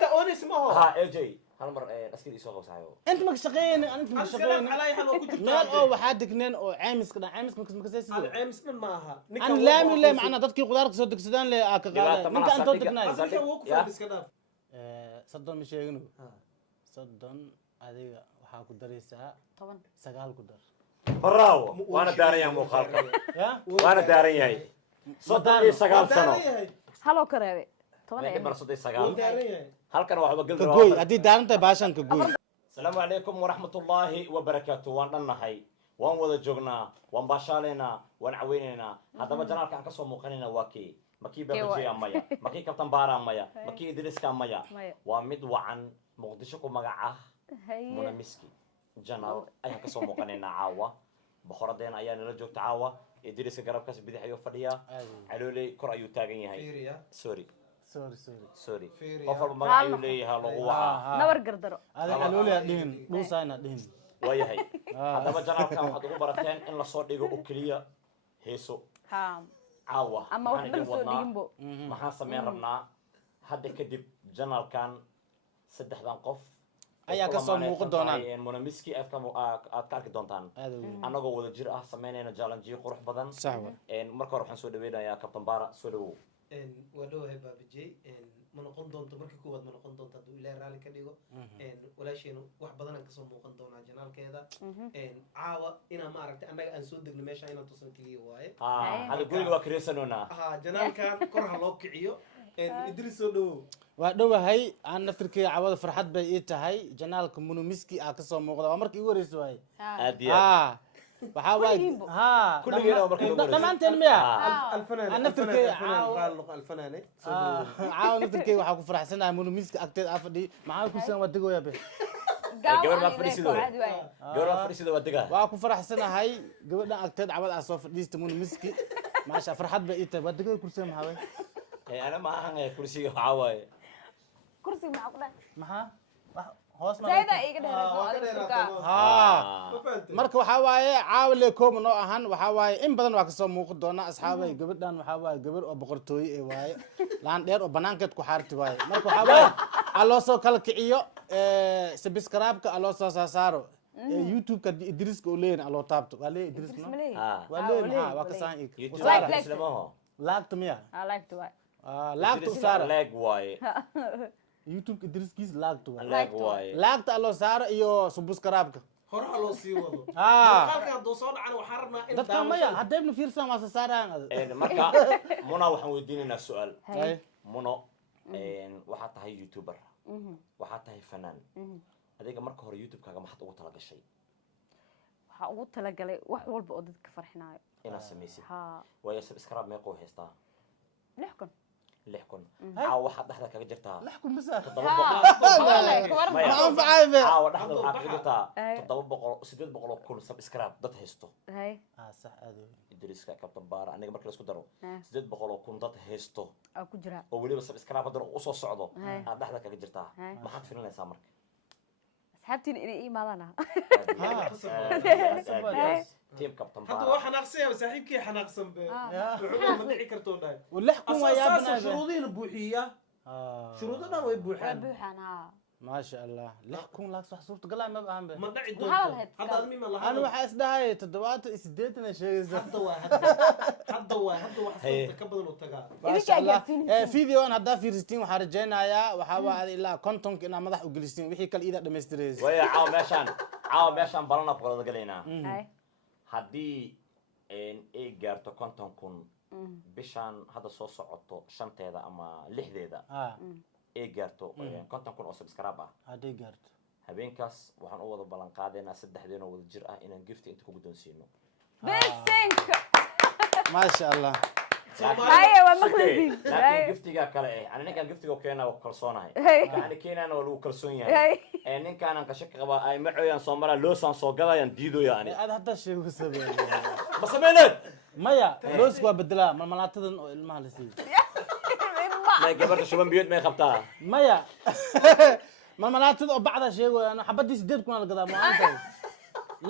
انت اونس ما هو ها اجي هالمر اسكي يسوق صاحبه انت ما شقين انت ما شقين علي حلو كنت مال او waxaa degneen oo caymis ka caymis ma kasaysid انا عامس من maaha aan laami le macna dadkii qudaarka soo degsadaan le aa ka qaaday ninka aan degnay ninka wuu ku fadhiis ka dhaaf soddon ma sheegino soddon adiga waxaa ku daraysaa 9 ku dar براو وانا داري يا مخالك وانا داري ياي صدق سغال سنه هلو كريبي ما كبر صدق سغال داري halkan waxa ba ka galdo gooy hadii daaranta baashan ka gooy السلام عليكم ورحمة الله وبركاته وان دنهاي وان ودا جوجنا وان باشالينا وان عوينينا هذا ما جنالك aan kasoo muuqanayna waa kii makii babajey amaya makii kabtan baara amaya makii idriska amaya waa mid wacan muqdisho ku magaca muna miski janaal ayaan kasoo muuqanayna caawa boqoradeena ayaa nala joogta caawa idriska garabkaas bidix ayuu fadhiyaa calooley kor ayuu taagan yahay sorry qof walba magac ayuu leeyahay lagu waca nabar gardaro adiga calooley dhihin dhuusayna dhihin waayahay haddaba janaalkan waxaad ugu barateen in lasoo dhigo oo keliya heeso caawa ama wax bal soo dhigimbo maxaan sameyn rabnaa hadda kadib janaalkan saddexdan qof ayaa ka soo muuqan doonaan monamiski aad ka arki doontaan annagoo wada jir ah sameynayna jaalanjiyo qurux badan marka hore waxaan soo dhaweynayaa kabtan baara soo dhawow ودوه بابجي من قندون تمرك كواد من قندون تدو إلى رالي كديو ولا شيء واحد بدنا كسر من قندون على جنال كذا عاوة إنا ما عرفت أنا أنسود دقل ماشي أنا تصل كليه واي هذا كل الوقت ريسنونا جنال كان كره لوك عيو إدريسو دو wadhowahay aan naftirkii cawada farxad bay ii tahay janaalka munumiski aa ka soo muuqda waa markii ugu horeysa waay waxaa waay ها dhamaanteen miya الفنان naftirkii الفنان caawa naftirkii waxaa ku faraxsanahay munumiski agteed aa fadhi maxaa ku san waa degoya be gabar ma fariisido wadiga waa ku faraxsanahay gabadhan agteed cawada aa soo fadhiista munumiski maasha farxad bay ii tahay waa degoya kursiga maxaa way ana ma ahan kursiga caawaay kursi ma aqda maxaa hoos ma sayda iga dheeraado marka waxa waaye caawle koob noo ahan waxa waaye in badan waa ka soo muuqan doona asxaabay gabadhan waxa waaye gabar oo boqortooy ee waaye laan dheer oo banaankeed ku xaarti waaye marka waxa waaye aloo soo kala kiciyo subscribe-ka aloo soo saaro youtube-ka idriska oo leeyahay aloo taabto waa leeyahay idriska waa leeyahay waa ka saan laagta miya laagta waay laagta saara lag waaye youtube idriskiis laagta waaye laagta aloo saaro iyo subscribe-ka هرا لو سيوضو خالك دو soo dhacan waxaan rabnaa in dadka maya hadeebna fiirsan waa saaraan marka muna waxaan weydiinaynaa su'aal muno waxa tahay youtuber waxa tahay fanaan adiga marka hore youtube-kaaga maxaad ugu tala gashay waxa ugu tala galay wax walba oo dadka farxinaayo inaad samaysid waayo subscribe meeqoo haystaa 6 caawa waxaad dhexda kaga jirtaa 6 masaa 700 ma anfacaybe caawa dhexda waxaad kaga jirtaa 700 kun subscribe dad haysto sax aado idriska kabtan baara aniga marka la isku daro 800 kun dad haysto ku jira oo waliba subscribe hadda u soo socdo aad dhexda kaga jirtaa maxaad filinaysaa marka asxaabtiin inay iimaadana تيم كابتن هذا هو حناقصيه صاحبك حناقصن به وحنا ما دعي كرتون داي ولحكم يا ابن شروطين بوحيه شروطنا way buuxaan ما شاء الله لحكم لا صح صورت قلع ما بقى ما دعي doonto hadda admi ma laha انا waxa isdahay 7 sheegaysa hadda waa wax soo ka badan oo tagaa ما شاء الله فيديو انا هدا fiirstiin waxa rajeenayaa waxa waa ilaa content ina madax u gelisin wixii kale ida dhameystiraysa way caaw meeshan balana qolada galeena haddii ay gaarto 50 kun bishan hadda soo socoto 5teeda ama 6deeda ay gaarto 50 kun oo subscribe ah haday gaarto habeenkaas waxaan u wada balan qaadeynaa 3deena wada jir ah inaan gift inta ku guddoonsiino bisinka ما شاء الله ايوه مخلصين laakiin giftiga kale aan ninkan giftiga keena oo kalsoonahay yani keenana oo lagu kalsoon yahay ninkan aan ka shaki qaba ay macooyan Soomaaliya loosan soo gadayaan diido yani aad hadda sheego sabay ma sameeyay maya loos waa bedela malmalaatadan oo ilmaha la siiyay ma gabarta shuban biyad ma qabtaa maya malmalaatada oo bacda sheego ana xabadii 8 kun la gadaa ma anta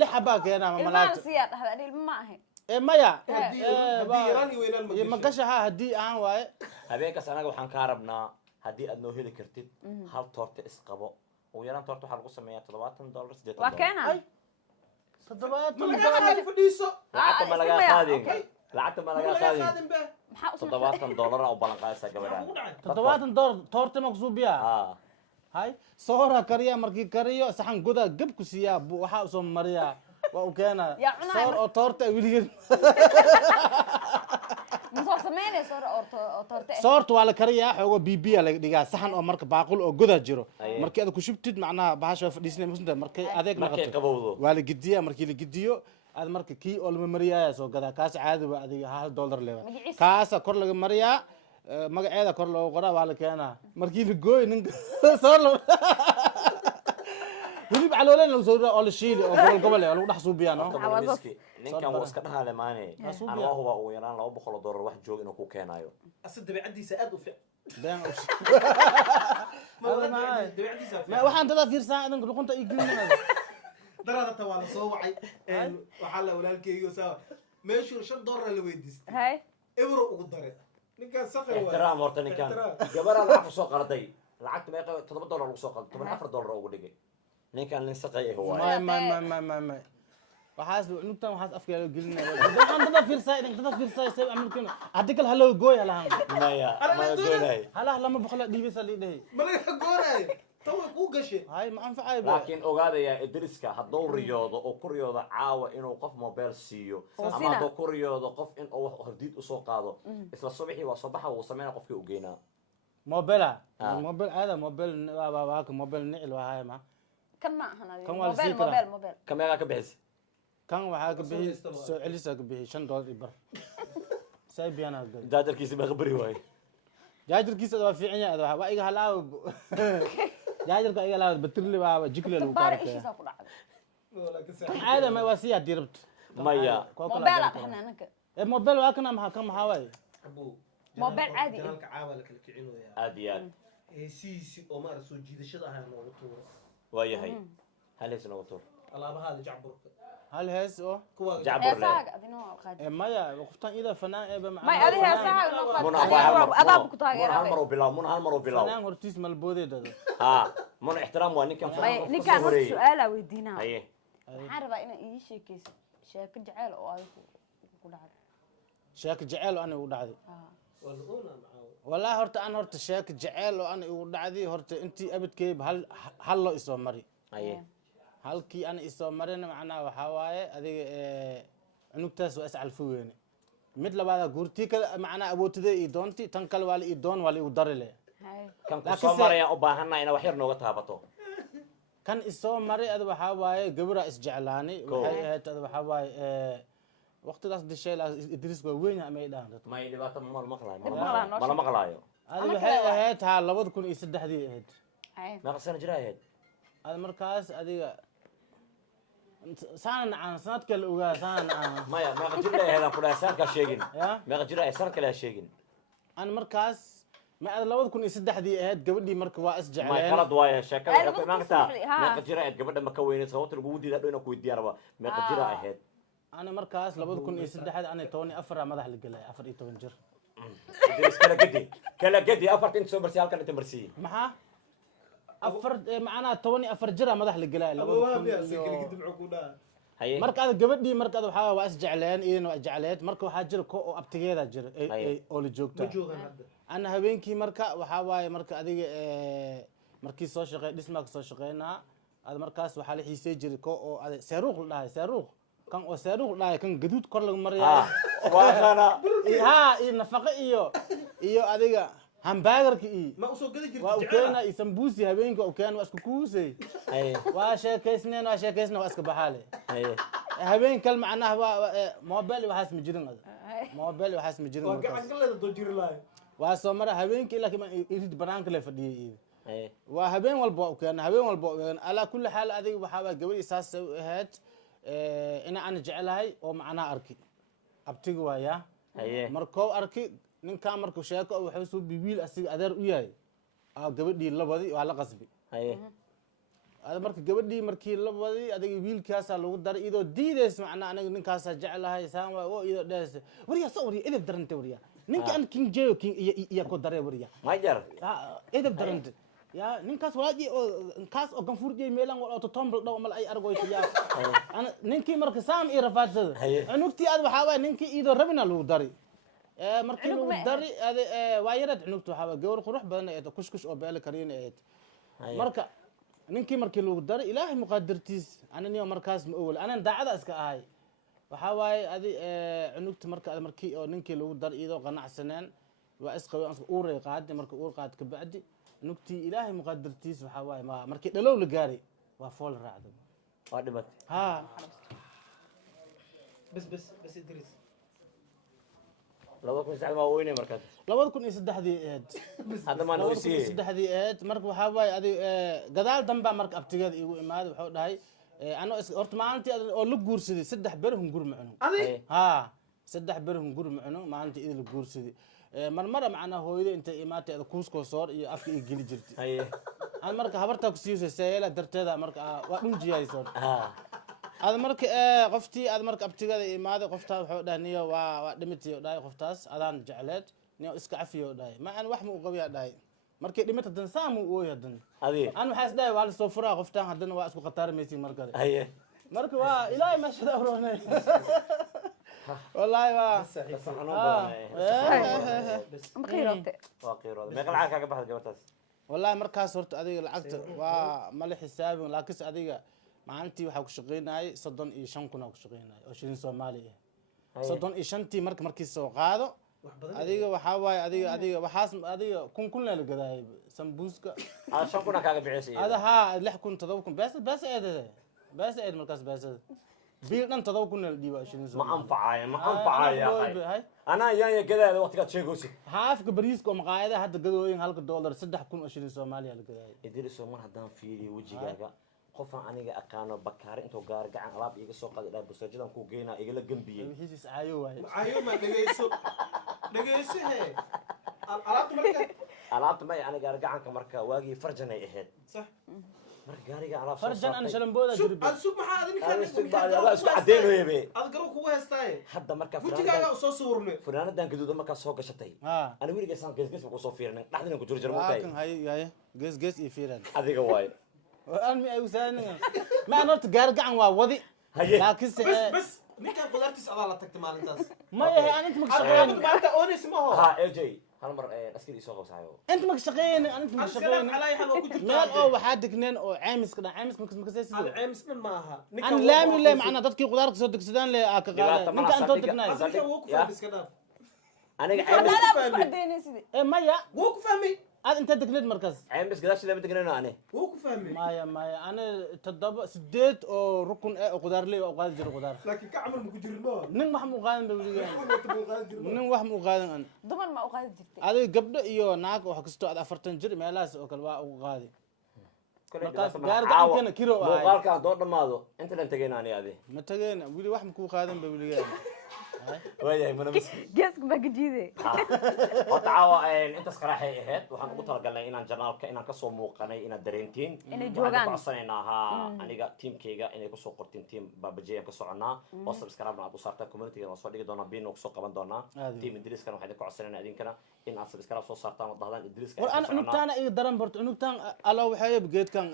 li xabaa keena malmalaata siyaad dhahda ilma ahay maya hadii yaraan weynaan ma gashaha hadii aan waaye habeenkaas anaga waxaan ka rabnaa haddii aad noo heli kartid hal toorta isqabo ugu yaraan toorta waxaa lagu sameeyaa $70 waa $80 keena toddobaatan malaga fadhiiso lacagta ma lagaa ismaya, qaadin okay. lacagta ma malaga lagaa qaadin qaadin be maxaa u $70 u ballan qaadaysaa gabadhaan ugu dhacay toddobaatan toorta ma kusuubiya hay soora kariya markii kariyo saxan guda gab ku siiyaa waxaa usoo mariyaa waa u keena Yaa cunaya soor marka. oo toorta wiligeed masoo samaynayso oo toorte soorta waa la kariyaa xoogo bibiya laga dhigaa saxan oo marka baaqul oo guda jiro Aye. markii aad ku shubtid macnaha bahasha waa fadhiisnay musnta markay adeeg markay noqoto qabowdo waa la gidiyaa markii la gidiyo aad marka kii oo lama mariyaa soo gadaa kaas caadi waa adiga $1 leewa Magaciisa? kaasa kor laga mariyaa magaceeda kor loogu qoraa waa la keenaa markii la gooy ninka soor la hilib calooleen lagu soo oo la shiili oo gobol gobol oo lagu dhex suubiyaa no miski ninkan wuu iska dhahaale maane Asuubiya. aan waa huba ugu yaraan $200 wax joog inuu ku keenayo asa dabeecadiisa aad u fiican been dabeecadiisa ma waxaan dada fiirsan idinka luqunta ii gelinayna daradata waa la soo wacay waxaa la walaalkeygiyo saa meeshuu $5 la weydiistay hay euro ugu dare ninkaas saqay waa ixtiraam horta ninkan gabaraa lacag ku soo qarday lacagta meeqa $7 lagu soo qalday $14 ugu dhigay ninkan nin saqay ah waaye ما waxaas nugtan waxaas afkeeda gelinaya waxaan dada fiirsan idinka dada fiirsan say amarkina hadikal halo gooy halahan maya ma goynay halah lama boqol dhiibisa liidhay malaga gooraayo tan way kuu gashay hay ma anfacay ba laakiin ogaadaya idriska hadduu riyoodo oo ku riyoodo caawa inuu qof mobile siiyo Oo ama sina. hadduu ku riyoodo qof in uu wax hordiid usoo qaado isla subaxii waa soo baxa wuu sameynaa qofkii u geynaa mobile Ah. mobile ada mobile waa ka mobile nicil waa hay ma kan ma ahan adiga Kan waa la sii mobile karaa. mobile kameegaa ka bixis kan waxaa ka Soo bixi haysta waa. soo celisa ka bixi $5 ibar say biyana gal jaajarkiisi baa qabri waaye jaajarkiisa waa fiican yahay waa iga halaaw jaajarka iga halaaw batirli waa jikle lagu baar kaartay ishiisa ku dhacday wala ka saa caada ma waa siya dirbt maya mobile aan anaka mobile waa kana maxaa waay abu Mobile caadi ah. janaalka caawa la kala kicinayaa aad iyo aad heesihiisi oo maara soo jiidashada ahaa noogu tuuro waayahay hal hees noogu tuur alaabahaada jacburka hal hees oo kuwa jacbur le heesaaga adina waa qaadi maya qoftan ida fanaan ee ma may adi heesaaga noo qaadi muna hal mar adaa ku muna hal taageeray mar u bilaw muna hal mar u bilaw fanaan hortiis malboodeedada ha muna ixtiraam waa ninkan may fanaan ninkaan horta su'aala weydiinaa haye waxaan rabaa inaad ii sheekayso sheeko jaceyl oo adigu ku dhacday sheeko jecel oo aniga u dhacday wala oona macaawo wallahi horta aan horta sheeko jecel oo aniga u dhacday horta intii abadkeeba hal loo isoo mari haye halkii ana isoo marina macnaha waxaa waaye adiga cunugtaas waa iscalfi weyne mid labaada guurtii kale macnaha awootidee ii doonti tan kale waa la ii doon waa la igu dari le hay kan ku Laakiin soo se- marayaan u baahannahay inaad wax yar nooga taabato kan isoo maray ada waxaa waaye gabaraa isjeclaani Kow. waxay ahayd ada waxaa waaye waqtidaas dishay idriis waa weyn amay dhahan dadka may dhibaato ma maqlaayo maqlaan, noo mala sheeg. maqlaayo ada Ama waxay kale waa- ahayd haa 2003 ahayd hay meeqa sano jira ahayd ada markaas adiga saana nacaan sanad kale ogaa saana nacaan maya meeqa jir la ahayd aan ku dhahay sanadkaa sheegin ya meeqa jir ahayd sanad kale ha sheegin aan markaas ma ada 2003 ahayd gabadhii marka waa may isjecleen qalad waaye sheekada Ay, waxay ku imaan kartaa markii haa. meeqa jir ahayd gabadha ma ka weyneyd sababta lagugu diiday hadhow inaan ku weydiiyaan raba meeqa jira ahayd ana markaas 2003 ana 14 madax la galay 14 jir idris kala gedi afarta inta soo marsiy halkan inta marsiyi maxaa afar macnaha 14 jir madax la galay abawaabiya si kala gidib ku dhaa haye marka ada gabadhii marka ada waxaa waa isjecleen iyadana waa jecleed marka waxaa jira ko oo abtigeeda jira Aye. oo la ma joogta joogaan hadda ana habeenkii marka waxaa waaye marka adiga markii soo shaqey dhismaa ka soo shaqeynaa ada markaas waxaa la xiisay jiray ko oo ada saaruuq la dhahay saaruuq kan oo saaruuq la dhahay kan gaduud kor laga maraya waa kana ha iyo nafaqo iyo adiga hamburgerka iyo ma usoo gadi jirta waa u jecela keena iyo sambuusi habeenkii oo keena waa isku kuusay haye waa sheekaysneen waa iska baxaale haye habeen kal macnaha waa mobile waxaas ma jirin ada hay mobile waxaas ma jirin waa markaas gacan galada doo jiri lahay waa soo mara habeenkii ilaa kima irid banaanka la fadhiyay iyo haye waa habeen walba waa u keena habeen walba waa u keena alaa kulli xaal adiga waxaa waa gabadhii saas u ahayd ina aan jeclahay oo macnaha arki abtiga waayaa haye markuu arki ninkaa markuu sheeko wuxuu soo bibiil asiga adeer u yahay gabadhii la wadi waa la qasbi haye ada marka gabadhii markii la wadi adiga wiilkaasaa lagu daray iyadoo diidays macnaa aniga ninkaasaa jeclahay saan waa oo iyadoo dhees wariya soo wariya edeb darante wariya ninka aan king jayo king iyo ko daree wariya ma jar edab darante ya ninkaas waaji oo kaas oo ganfuur jey meelan oo to tombal dhaw mal ay argoyto ya ana ninkii marka saam ii rafaadsada cunugtii aad waxa waay ninkii iido rabina lagu dari markii lagu dari waa yarad cunugtu waxa gawar qurux badan ee kushkush oo beel kariin ee marka ninkii markii lagu dari ilaahay muqadartiis ananiyo markaas ma owl anan daacada iska ahay waxa waay adi cunugta markii oo ninkii lagu dari iido qanacsanaan waa isqaw uurey qaad marka uur qaad ka bacdi nugtii ilaahay muqadartiis waxa waay markii dhalow la gaaray waa fool raacdo waa dhibat ha بس ادريس 2009 ma weynay markaad 2003 hadda ma noo sii 2003 marka waxa waay adi gadaal damba marka abtigeed igu imaaday wuxuu dhahay ano horta maalintii oo la guursaday 3 ber hungur ma cuno adi ha 3 ber hungur ma cuno maalintii idil guursaday marmara macna hooyada inta imaatay kuusko soor iyo afka ay geli jirtay haye aan marka habarta ku siiyay seela darteeda marka waa dhunjiyayso ha aad marka qoftii aad marka abtigada imaaday qoftaa wuxuu dhahniyo waa dhimitay oo dhaay qoftaas adaan jecleed niyo iska cafiyo dhaay ma aan wax ma u qabiya dhaay markii dhimata dan saamu oo yadan adi aan waxa isdaay waa la soo furaa qoftaan hadana waa isku qataarmaysiin marka haye marka waa ilaahay ma shada uroonay wallahi waa ma qiiroote waa qiirooda meeqa lacag kaaga baxday gabartaas wallahi markaas horta adiga lacagta waa ma la xisaabin laakiin adiga maalintii waxa ku shaqeynayay 35 kun ku shaqeynayay oo shilin Soomaali ah 35tii markii soo qaado adiga waxa waay adiga waxaas adiga kun la gadaay sambuuska 5 kun kaaga bixisay hada ha 6 kun 7 kun bas eed markaas biil dhan 7 kun la dhiiba shilin Soomaali ma anfacaya ana yaan gadaada waqtiga sheegoosi haafka bariiska oo maqaayada hadda gadooyin $1 3 kun oo shilin Soomaali la gadaay idris oo mar hadaan fiiriyo wajigaaga qofan aniga aqaano bakaar intuu gaar gacan alaab iga soo qaday dhaa basaajadan ku geeyna igala gambiyay wixiis caayo waay عايو ما دغيسو دغيسو هي alaabta marka alaabta ma aniga gaar gacanka marka waagi farjan ay ahayd صح marka gaariga alaab farjan aan shalanbooda jirbi سوق maxaa adin kan isku cadeeynaybe ad garow kugu heestay hadda marka wajigaaga soo sawirnay fanaanadan gaduudan marka soo gashatay ana wiliga san gees ku soo fiirnay dhaxdina ku jir jirmootay kan hay gees iyo fiiran adiga waay aan mi ay usaanin ma aan horta gaar gacan waa wadi laakiin bas ninka qudartiis adaa la tagtay maalintaas ma yahay aan inta magashaqeyn maanta onis ma ho ha AJ hal mar askari soo qabsayo inta magashaqeyn aan inta magashaqeyn على حال ku jirto meel oo waxa degneen oo caymiska makasaysid aan caymisman ma aha aan laami le macna dadkii qudaarka soo degsadaan le aa ka qaaday ninka aan soo degnay ninka wuu ku fahmay iska dhaaf aniga maya wuu ku fahmay aad inta degneed markaas caymis gadash lama degnayno ane wuu ku fahmay maya ana 7 oo rukun oo qudaar leh oo qaadi jiro qudaar laakiin ka camal ma ku jirin ma nin wax mu qaadan bawligaan nin wax mu qaadan an dumar ma u qaadi jirtay adiga gabdho iyo naag wax kasto aad 40 jir meelahaas oo kale waa ugu qaadi markaas gaar gacan kiro ah muuqaalka doo dhamaado inta lan tagayna ani adi ma tageena wili wax ma ku qaadan bawligaan waayahay mana mas geeska ma gajiide horta caawa intaas qaraaxay ahayd waxaan ugu talagalnay inaan janaalka inaan kasoo muuqanay inaad dareentiin inay joogaan codsanaynaa aniga tiimkayga inay kusoo qortiin tiim baabajeyaan ka soconaa oo subscribe aad u saartaa community-ga waan soo dhigi doonaa biin kusoo qaban doonaa tiim idriiskana waxaan idin codsanaynaa idinkana in aad subscribe soo saartaan oo dhahdaan idriiska war aan cunugtaana iga daran barto cunugtaan ala waxay geedkan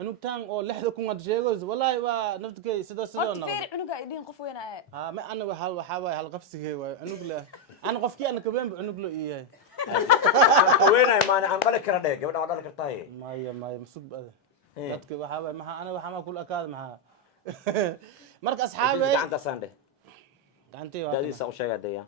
cunugtaan oo 6 kun wad sheego wallahi waa naftkay sidoo horta feer cunuga idin qof weyn ah ma ana waxa hal qabsigay waa cunug la ana qofkii ana kabeen cunug lo iyahay weenay maana aan qali kara dhig gabadha waa dhali kartaa maya masub bada dadka waxa ma ana waxa ma kul akaad ma marka asxaabay gacanta sande gacantii waa dadii sa u sheegay